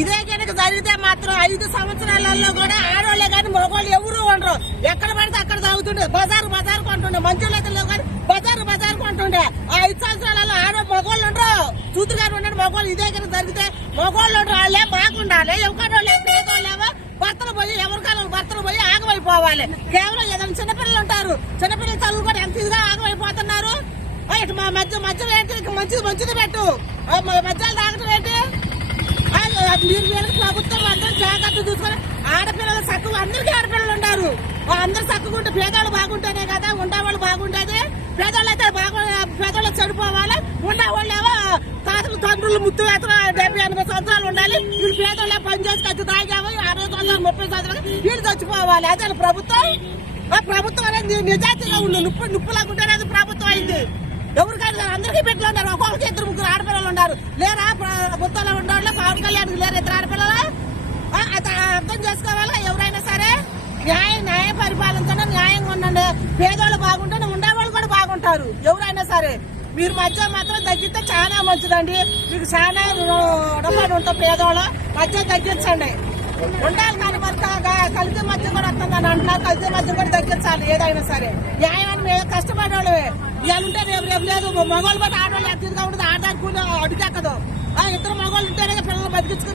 ఇదే కనుక జరిగితే మాత్రం ఐదు సంవత్సరాలలో కూడా ఆడవాళ్ళే కానీ మగవాళ్ళు ఎవరు ఉండరు. ఎక్కడ పడితే అక్కడ తాగుతుండే. బజారు బజారు కొంటుండే మంచులు అయితే కానీ బజారు బజారు కొంటుండే ఆ ఐదు సంవత్సరాలలో ఆడవాళ్ళు మగవాళ్ళు ఉండరు. కూతురు గారు ఉండరు మగవాళ్ళు ఇదే కనుక జరిగితే మగవాళ్ళు ఉండరు. వాళ్ళే బాగుండాలి. ఎవరికాడోళ్ళే పేదోళ్ళేమో భర్తలు పోయి ఎవరికాలం భర్తలు పోయి ఆగమైపోవాలి. కేవలం ఏదైనా చిన్నపిల్లలు ఉంటారు. చిన్నపిల్లల తల్లు కూడా ఎంత ఇదిగా ఆగమైపోతున్నారు? మా మధ్య మధ్యలో మంచిది మంచిది పెట్టు. మధ్యాహ్నం ఆ, మీరు ప్రభుత్వం అందరూ జాగ్రత్త చూసుకొని ఆడపిల్లలు చక్కగా అందరికీ ఆడపిల్లలు ఉన్నారు అందరు చక్కగా పేదవాళ్ళు బాగుంటేనే కదా ఉండేవాళ్ళు బాగుంటది పేదవాళ్ళు అయితే బాగు పేదవాళ్ళు చనిపోవాలి ఉండేవాళ్ళు ఏమో తాతలు తండ్రులు ముత్తు వేతలు డెబ్బై ఎనభై సంవత్సరాలు ఉండాలి. వీళ్ళు పేదవాళ్ళే పని చేసి ఖర్చు తాగాము. అరవై సంవత్సరాలు ముప్పై సంవత్సరాలు వీళ్ళు చచ్చిపోవాలి. అదే ప్రభుత్వం. ఆ ప్రభుత్వం అనేది నిజాయితీగా ఉండు. నుప్పు నుప్పులాగుంటేనే అది ప్రభుత్వం అయింది. ఎవరికైనా అందరికీ పెట్టులు ఉన్నారు. ఒక్కొక్కరికి ఇద్దరు ముగ్గురు ఆడపిల్లలు ఉన్నారు. లేరా ప్రభుత్వంలో ఉండేవాళ్ళు లేరు ఇద్దరు ఆడపిల్లలు. అర్థం చేసుకోవాలా? ఎవరైనా సరే న్యాయం న్యాయ పరిపాలనతోనే న్యాయంగా ఉండండి. పేదవాళ్ళు బాగుంటేనే ఉండేవాళ్ళు కూడా బాగుంటారు. ఎవరైనా సరే మీరు మధ్య మాత్రం తగ్గితే చాలా మంచిదండి. మీకు చాలా రుణపడి ఉంటాం పేదవాళ్ళు మధ్య తగ్గించండి. ఉండాలి కానీ మరి కలిసి మధ్య కూడా వస్తుందని అంటున్నారు కలిసి మధ్య కూడా తగ్గించాలి ఏదైనా సరే. న్యాయాన్ని మేము కష్టపడేవాళ్ళమే. ఇవాళ ఉంటే రేపు రేపు లేదు. మగవాళ్ళు బట్టి ఆడవాళ్ళు ఎంత ఇదిగా ఉంటుంది ఆడదానికి కూడా అడుగు ఇద్దరు మగవాళ్ళు ఉంటేనే పిల్లలు బతికించుకుని